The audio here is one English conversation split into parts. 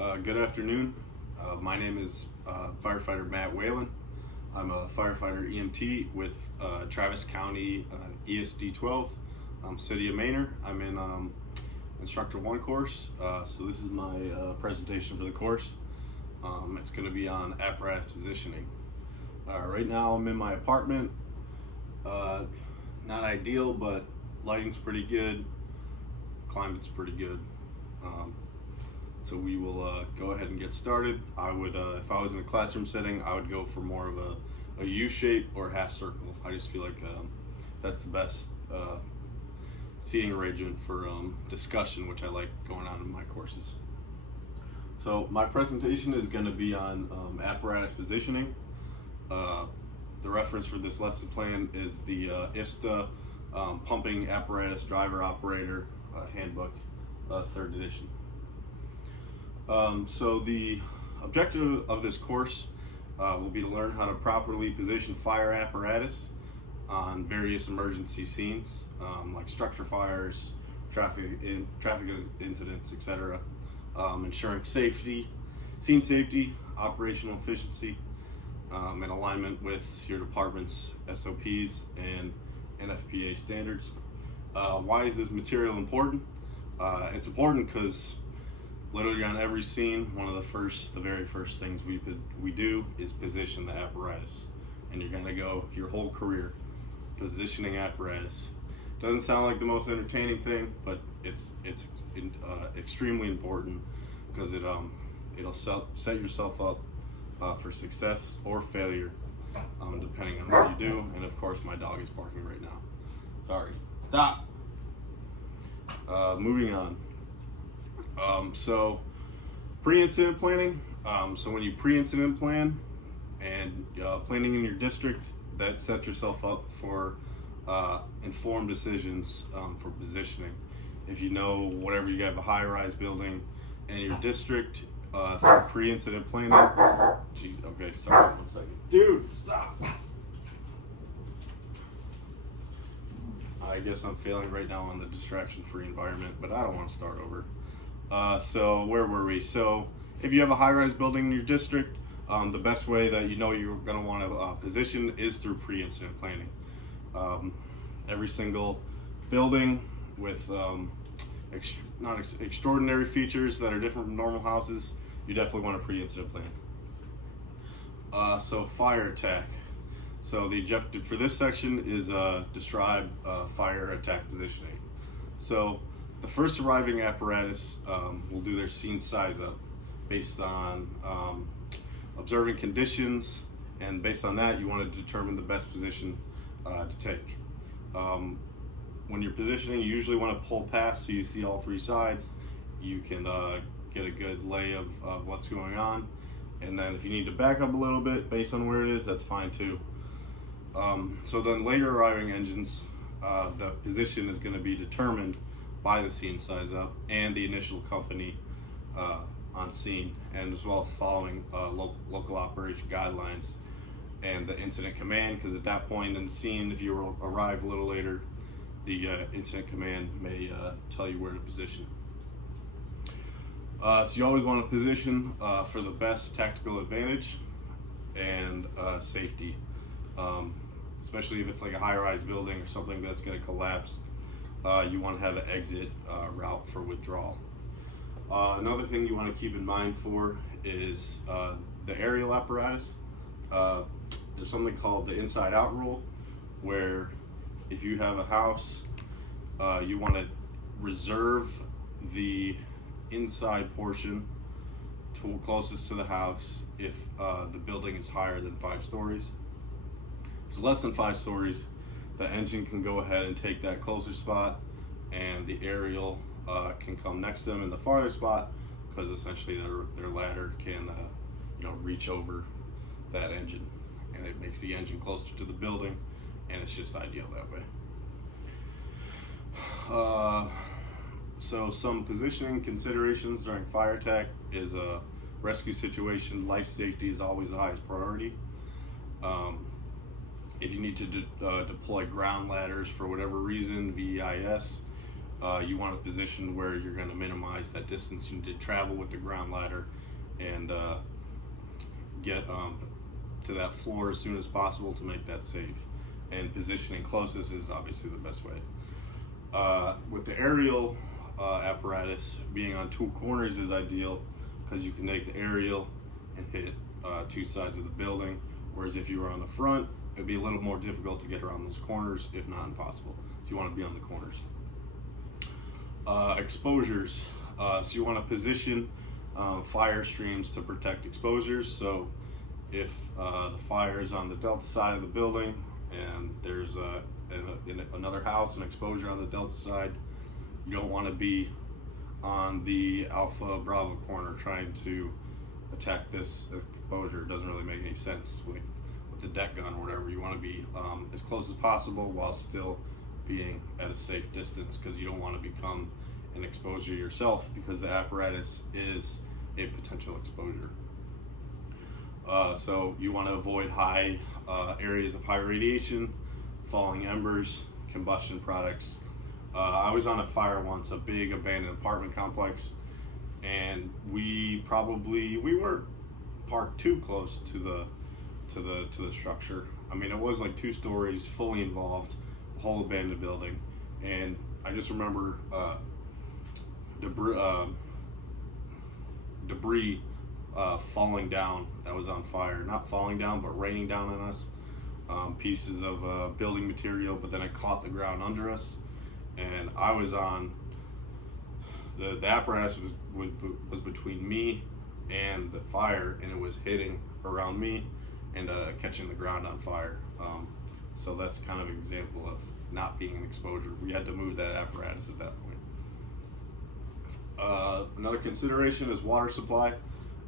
Good afternoon. My name is firefighter Matt Whalen. I'm a firefighter EMT with Travis County ESD 12, City of Manor. I'm in Instructor 1 course, so this is my presentation for the course. It's going to be on apparatus positioning. Right now I'm in my apartment. Not ideal, but lighting's pretty good, climate's pretty good. So we will go ahead and get started. I would, if I was in a classroom setting, I would go for more of a U shape or half circle. I just feel like that's the best seating arrangement for discussion, which I like going on in my courses. So my presentation is going to be on apparatus positioning. The reference for this lesson plan is the ISTA Pumping Apparatus Driver Operator Handbook, 3rd edition. So the objective of this course will be to learn how to properly position fire apparatus on various emergency scenes, like structure fires, traffic incidents, etc. Ensuring safety, scene safety, operational efficiency, in alignment with your department's SOPs and NFPA standards. Why is this material important? It's important because literally on every scene, one of the very first things we do is position the apparatus, and you're gonna go your whole career positioning apparatus. Doesn't sound like the most entertaining thing, but it's extremely important because it'll set yourself up for success or failure, depending on what you do. And of course, my dog is barking right now. Sorry. Stop. Moving on. So pre-incident planning. So when you pre-incident plan and planning in your district, that sets yourself up for informed decisions for positioning. If you know, whatever, you have a high-rise building in your district, through pre-incident planning. Jeez, okay, sorry, 1 second. Dude, stop. I guess I'm failing right now on the distraction-free environment, but I don't want to start over. So where were we? So if you have a high-rise building in your district, the best way that you know you're going to want to position is through pre-incident planning. Every single building with extraordinary features that are different from normal houses, you definitely want a pre-incident plan. So fire attack. So the objective for this section is describe fire attack positioning. So the first arriving apparatus will do their scene size up based on observing conditions, and based on that you want to determine the best position to take. When you're positioning, you usually want to pull past so you see all 3 sides. You can get a good lay of what's going on, and then if you need to back up a little bit based on where it is, that's fine too. So then later arriving engines, the position is going to be determined by the scene size up and the initial company on scene, and as well following local operation guidelines and the incident command, because at that point in the scene, if you arrive a little later, the incident command may tell you where to position. So you always want to position for the best tactical advantage and safety, especially if it's like a high-rise building or something that's going to collapse. You want to have an exit route for withdrawal. Another thing you want to keep in mind for is the aerial apparatus. There's something called the inside-out rule, where if you have a house, you want to reserve the inside portion closest to the house if the building is higher than 5 stories. If it's less than 5 stories, the engine can go ahead and take that closer spot, and the aerial can come next to them in the farther spot, because essentially their ladder can reach over that engine, and it makes the engine closer to the building, and it's just ideal that way. So some positioning considerations during fire attack is a rescue situation. Life safety is always the highest priority. If you need to deploy ground ladders for whatever reason, VEIS, You want a position where you're going to minimize that distance you need to travel with the ground ladder and get to that floor as soon as possible to make that safe. And positioning closest is obviously the best way. With the aerial apparatus, being on two corners is ideal because you can take the aerial and hit two sides of the building, whereas if you were on the front, it'd be a little more difficult to get around those corners, if not impossible. So you want to be on the corners. Exposures. So you want to position fire streams to protect exposures. So if the fire is on the delta side of the building and there's in another house an exposure on the delta side, you don't want to be on the alpha bravo corner trying to attack this exposure. It doesn't really make any sense with the deck gun or whatever. You want to be as close as possible while still being at a safe distance, because you don't want to become an exposure yourself, because the apparatus is a potential exposure. So you want to avoid high areas of high radiation, falling embers, combustion products. I was on a fire once, a big abandoned apartment complex, and we weren't parked too close to the structure. I mean, it was like 2 stories, fully involved, a whole abandoned building, and I just remember debris falling down that was on fire. Not falling down, but raining down on us. Pieces of building material, but then it caught the ground under us, and I was on the apparatus was between me and the fire, and it was hitting around me and catching the ground on fire. So that's kind of an example of not being an exposure. We had to move that apparatus at that point. Another consideration is water supply.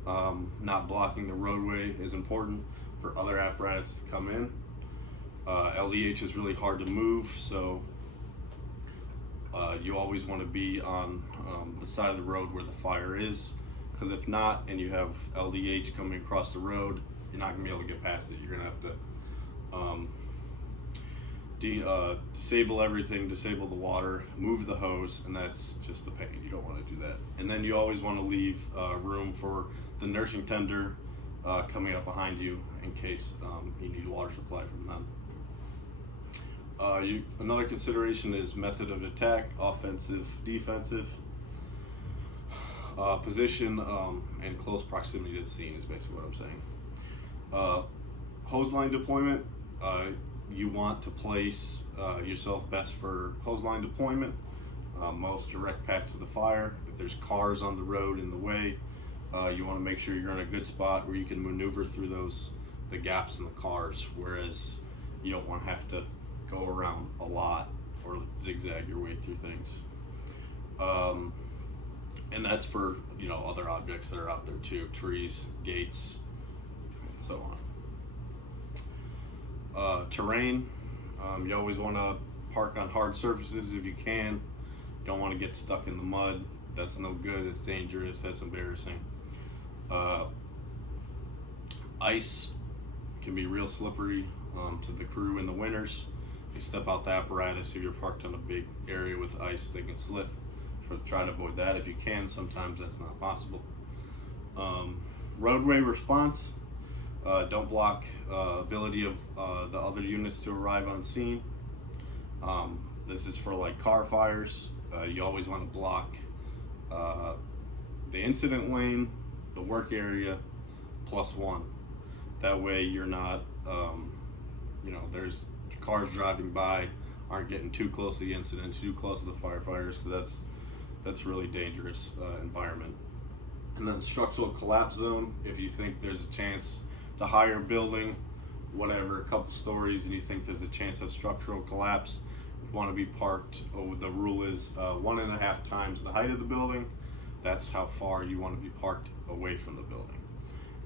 Not blocking the roadway is important for other apparatus to come in. LDH is really hard to move, so you always want to be on the side of the road where the fire is, because if not, and you have LDH coming across the road, you're not going to be able to get past it. You're going to have to disable everything, disable the water, move the hose, and that's just a pain. You don't want to do that. And then you always want to leave room for the nursing tender coming up behind you in case you need water supply from them. Another consideration is method of attack, offensive, defensive. Position and close proximity to the scene is basically what I'm saying. Hose line deployment. You want to place yourself best for hose line deployment, most direct path to the fire. If there's cars on the road in the way, you want to make sure you're in a good spot where you can maneuver through the gaps in the cars, whereas you don't want to have to go around a lot or zigzag your way through things. And that's for other objects that are out there too, trees, gates, and so on. Terrain, you always want to park on hard surfaces if you can. You don't want to get stuck in the mud. That's no good. It's dangerous. That's embarrassing. Ice can be real slippery to the crew in the winters. You step out the apparatus, if you're parked on a big area with ice, they can slip. Try to avoid that if you can. Sometimes that's not possible. Roadway response. Don't block ability of the other units to arrive on scene. This is for like car fires. You always want to block the incident lane, the work area, +1. That way you're not, there's cars driving by, aren't getting too close to the incident, too close to the firefighters, because that's really dangerous environment. And then structural collapse zone. If you think there's a chance to higher building, whatever, a couple stories, and you think there's a chance of structural collapse, you want to be parked. The rule is 1.5 times the height of the building. That's how far you want to be parked away from the building.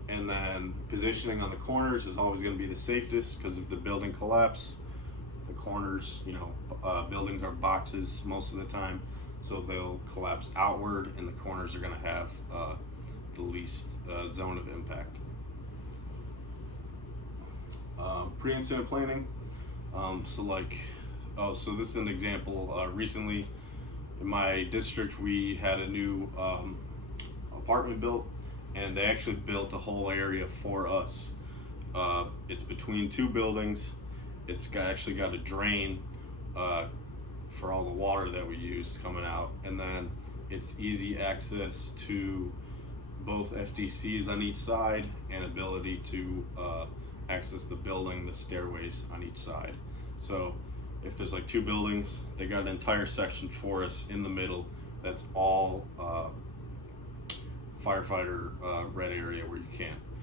And then positioning on the corners is always going to be the safest, because if the building collapses, the corners, buildings are boxes most of the time, so they'll collapse outward, and the corners are going to have the least zone of impact. Pre-incident planning. So this is an example. Recently, In my district, we had a new apartment built, and they actually built a whole area for us. It's between two buildings. Actually got a drain for all the water that we use coming out, and then it's easy access to both FDCs on each side and ability to access the building, the stairways on each side. So if there's like two buildings, they got an entire section for us in the middle that's all firefighter red area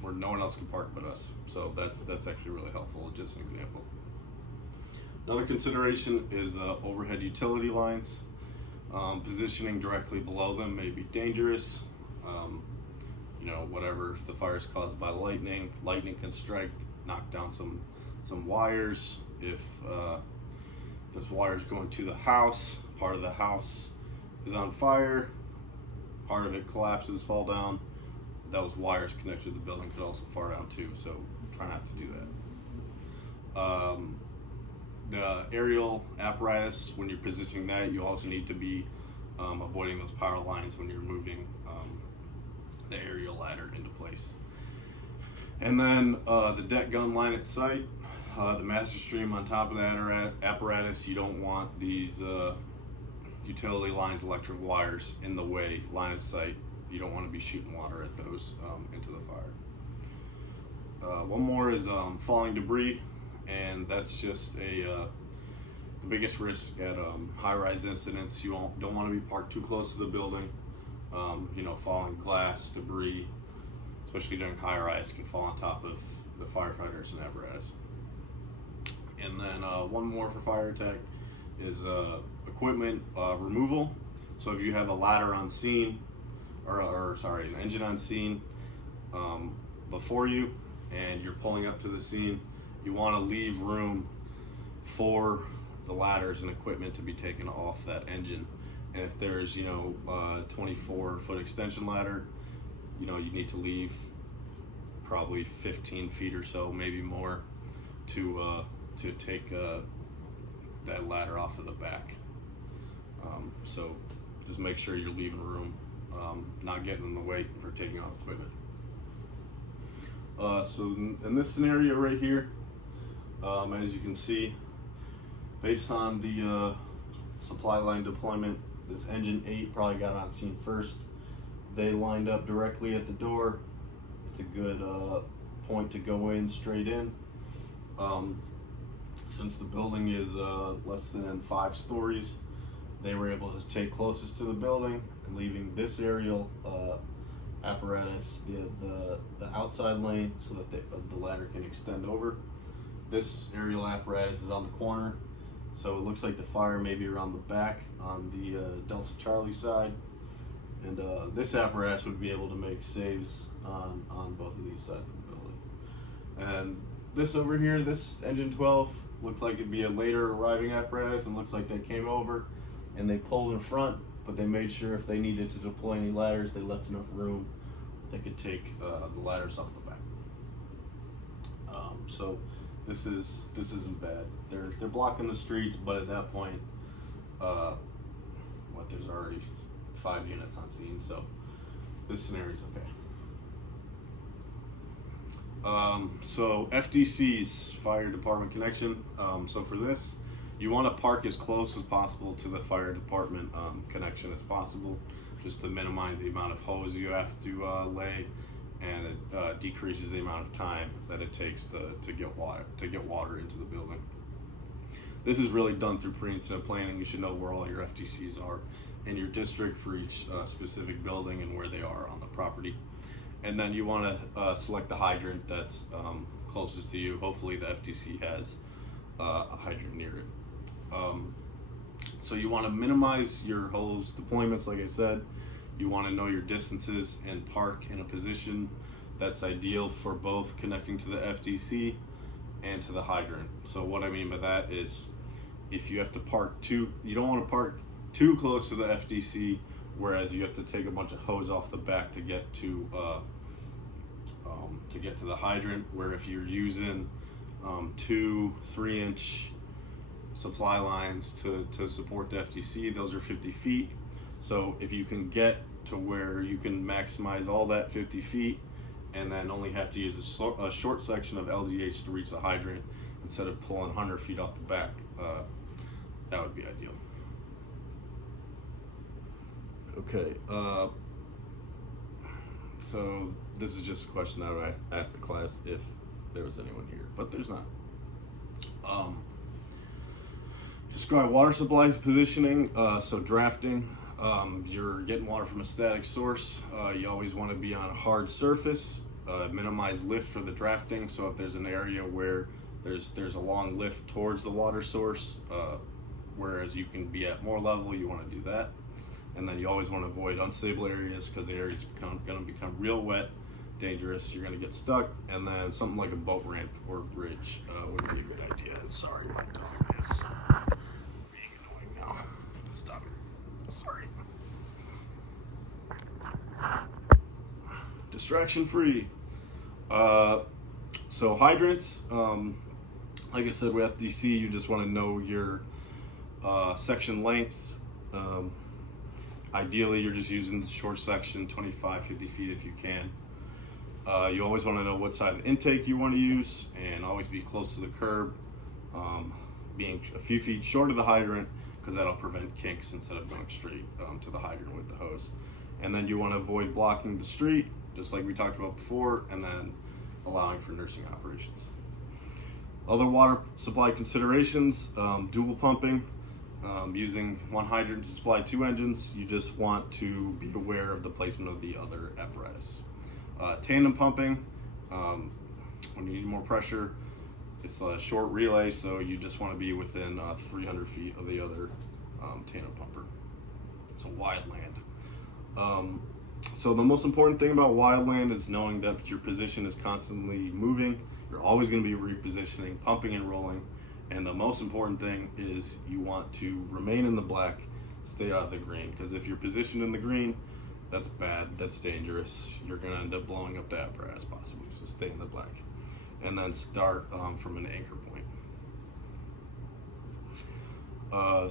where no one else can park but us. So that's actually really helpful. Just an example. Another consideration is overhead utility lines. Positioning directly below them may be dangerous. You know, whatever, if the fire is caused by lightning can strike, knock down some wires. If there's wires going to the house, part of the house is on fire, part of it collapses, fall down, those wires connected to the building could also fall down too, so try not to do that. The aerial apparatus, when you're positioning that, you also need to be avoiding those power lines when you're moving the aerial ladder into place. And then the deck gun line at sight, the master stream on top of that apparatus, you don't want these utility lines, electric wires in the way, line of sight. You don't want to be shooting water at those into the fire. One more is falling debris, and that's just the biggest risk at high-rise incidents. You don't want to be parked too close to the building. You know, falling glass, debris, especially during high-rise, can fall on top of the firefighters and apparatus. And then one more for fire attack is equipment removal. So if you have a ladder on scene, or sorry, an engine on scene before you, and you're pulling up to the scene, you want to leave room for the ladders and equipment to be taken off that engine. And if there's, you know, a 24-foot extension ladder, you know, you need to leave probably 15 feet or so, maybe more, to take that ladder off of the back. So just make sure you're leaving room, not getting in the way for taking off equipment. So in this scenario right here, as you can see, based on the supply line deployment, this engine 8 probably got on scene first. They lined up directly at the door. It's a good point to go in straight in. Since the building is less than 5 stories, they were able to take closest to the building, and leaving this aerial apparatus the outside lane so that the ladder can extend over. This aerial apparatus is on the corner, so it looks like the fire may be around the back on the Delta Charlie side, and this apparatus would be able to make saves on both of these sides of the building. And this over here, this engine 12, looked like it'd be a later arriving apparatus, and looks like they came over and they pulled in front, but they made sure if they needed to deploy any ladders, they left enough room they could take the ladders off the back. So this isn't bad. They're blocking the streets, but at that point, there's already 5 units on scene, so this scenario is okay. So FDC's, fire department connection. So for this, you want to park as close as possible to the fire department connection as possible, just to minimize the amount of hose you have to lay, and it decreases the amount of time that it takes to get water into the building. This is really done through pre-incident planning. You should know where all your FDCs are in your district for each specific building and where they are on the property. And then you want to select the hydrant that's closest to you. Hopefully the FDC has a hydrant near it. So you want to minimize your hose deployments, like I said. You want to know your distances and park in a position that's ideal for both connecting to the FDC and to the hydrant. So what I mean by that is, if you have to park you don't want to park too close to the FDC, whereas you have to take a bunch of hose off the back to get to the hydrant. Where if you're using 2 3-inch supply lines to support the FTC. Those are 50 feet. So if you can get to where you can maximize all that 50 feet and then only have to use a short section of LDH to reach the hydrant instead of pulling 100 feet off the back, that would be ideal. Okay, so this is just a question that I would ask the class if there was anyone here, but there's not. Describe water supply positioning. So drafting, you're getting water from a static source. You always want to be on a hard surface. Minimize lift for the drafting. So if there's an area where there's a long lift towards the water source, whereas you can be at more level, you want to do that. And then you always want to avoid unstable areas because the areas going to become real wet, dangerous. You're going to get stuck, and then something like a boat ramp or bridge would be a good idea. Sorry, my dog is being annoying now. Stop it. Sorry. Distraction free. So hydrants, like I said, with FDC, you just want to know your section lengths. Ideally, you're just using the short section, 25, 50 feet if you can. You always want to know what side of the intake you want to use, and always be close to the curb, being a few feet short of the hydrant, because that'll prevent kinks instead of going straight to the hydrant with the hose. And then you want to avoid blocking the street, just like we talked about before, and then allowing for nursing operations. Other water supply considerations, dual pumping. Using one hydrant to supply 2 engines, you just want to be aware of the placement of the other apparatus. Tandem pumping, when you need more pressure, it's a short relay, so you just want to be within 300 feet of the other tandem pumper. So wide land. So the most important thing about wild land is knowing that your position is constantly moving. You're always going to be repositioning, pumping and rolling. And the most important thing is you want to remain in the black, stay out of the green. Because if you're positioned in the green, that's bad, that's dangerous. You're going to end up blowing up the apparatus possibly. So stay in the black. And then start from an anchor point.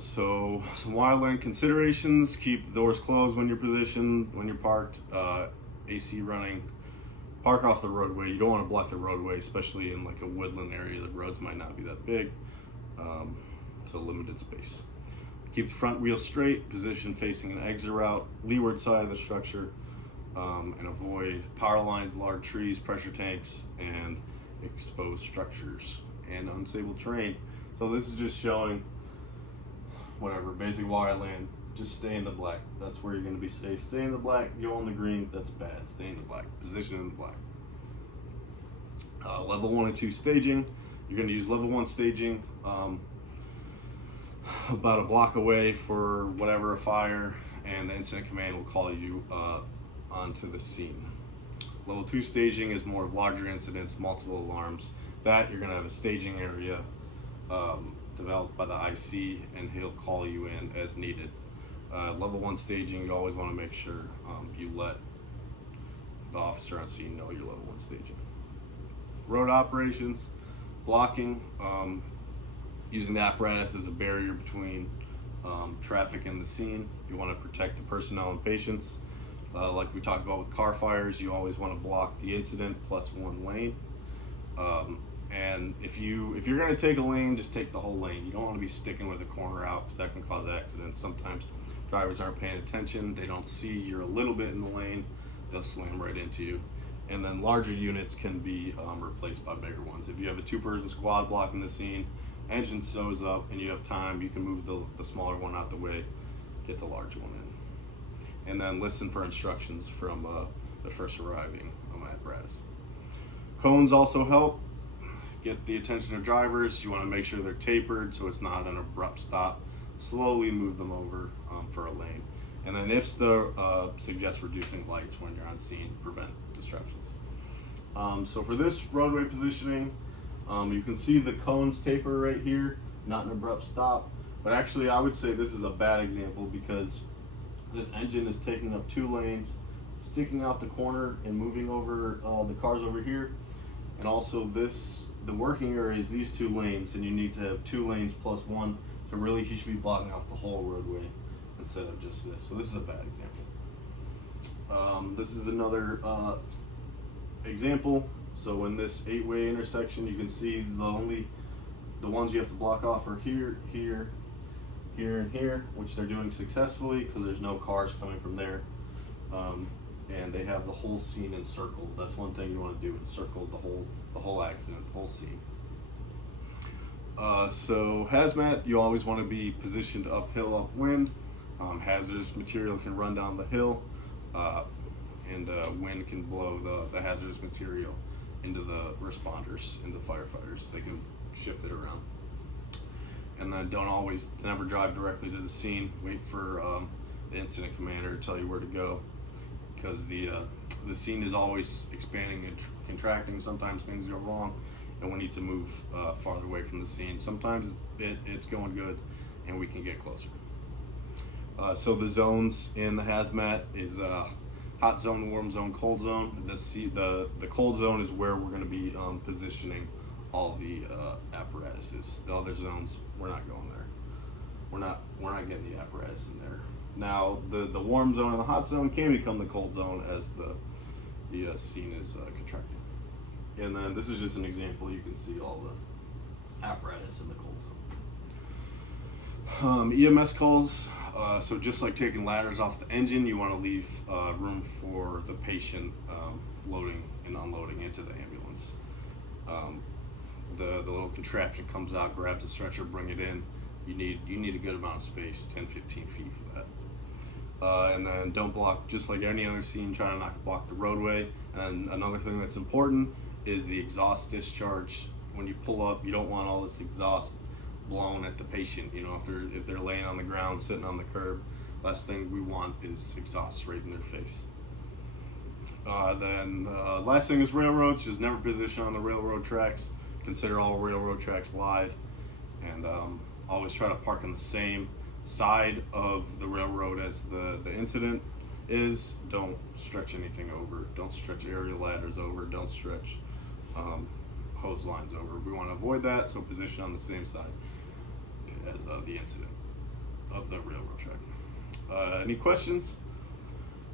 So some wildland considerations: keep the doors closed when you're positioned, when you're parked, AC running. Park off the roadway. You don't want to block the roadway, especially in like a woodland area. The roads might not be that big. It's a limited space. Keep the front wheel straight, position facing an exit route, leeward side of the structure, and avoid power lines, large trees, pressure tanks, and exposed structures and unstable terrain. So this is just showing whatever, basic wildland. Just stay in the black. That's where you're going to be safe. Stay in the black. Go on the green. That's bad. Stay in the black. Position in the black. Level 1 and 2 staging. You're going to use level 1 staging about a block away for whatever, a fire, and the incident command will call you onto the scene. Level 2 staging is more of larger incidents, multiple alarms. That you're going to have a staging area developed by the IC, and he'll call you in as needed. Level 1 staging, you always want to make sure you let the officer on scene know you're level 1 staging. Road operations, blocking, using the apparatus as a barrier between traffic and the scene. You want to protect the personnel and patients. Like we talked about with car fires, you always want to block the incident plus 1 lane. And if you're going to take a lane, just take the whole lane. You don't want to be sticking with a corner out, because that can cause accidents. Sometimes drivers aren't paying attention. They don't see you're a little bit in the lane. They'll slam right into you. And then larger units can be replaced by bigger ones. If you have a 2-person squad blocking the scene, engine sews up, and you have time, you can move the smaller one out the way, get the large one in. And then listen for instructions from the first arriving apparatus. Cones also help get the attention of drivers. You want to make sure they're tapered so it's not an abrupt stop. Slowly move them over for a lane. And then IFSTA suggests reducing lights when you're on scene to prevent distractions. So for this roadway positioning, you can see the cones taper right here, not an abrupt stop. But actually I would say this is a bad example, because this engine is taking up 2 lanes, sticking out the corner and moving over the cars over here. And also the working area is these 2 lanes, and you need to have 2 lanes plus 1, so really you should be blocking off the whole roadway instead of just this. So this is a bad example. This is another example. So in this 8-way intersection, you can see the ones you have to block off are here, here, here, and here, which they're doing successfully because there's no cars coming from there. And they have the whole scene encircled. That's one thing you want to do: encircle the whole accident, the whole scene. So hazmat, you always want to be positioned uphill, upwind. Hazardous material can run down the hill, and wind can blow the hazardous material into the responders, into firefighters. They can shift it around. And then never drive directly to the scene. Wait for the incident commander to tell you where to go, because the scene is always expanding and contracting. Sometimes things go wrong and we need to move farther away from the scene. Sometimes it's going good and we can get closer. So the zones in the hazmat is hot zone, warm zone, cold zone. The cold zone is where we're going to be positioning all the apparatuses. The other zones, we're not going there. We're not getting the apparatus in there. Now the warm zone and the hot zone can become the cold zone as the scene is contracting. And then this is just an example. You can see all the apparatus in the cold zone. EMS calls. So just like taking ladders off the engine, you want to leave room for the patient loading and unloading into the ambulance. The little contraption comes out, grabs the stretcher, bring it in. You need a good amount of space, 10-15 feet for that. And then don't block, just like any other scene, try to not block the roadway. And another thing that's important is the exhaust discharge. When you pull up, you don't want all this exhaust blown at the patient. You know, if they're laying on the ground, sitting on the curb, last thing we want is exhaust right in their face. Then last thing is railroads. Just never position on the railroad tracks. Consider all railroad tracks live, and always try to park on the same side of the railroad as the incident is. Don't stretch anything over. Don't stretch aerial ladders over. Don't stretch hose lines over. We want to avoid that, so position on the same side as the incident of the railroad track. Any questions?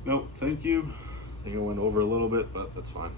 Nope, thank you. I think I went over a little bit, but that's fine.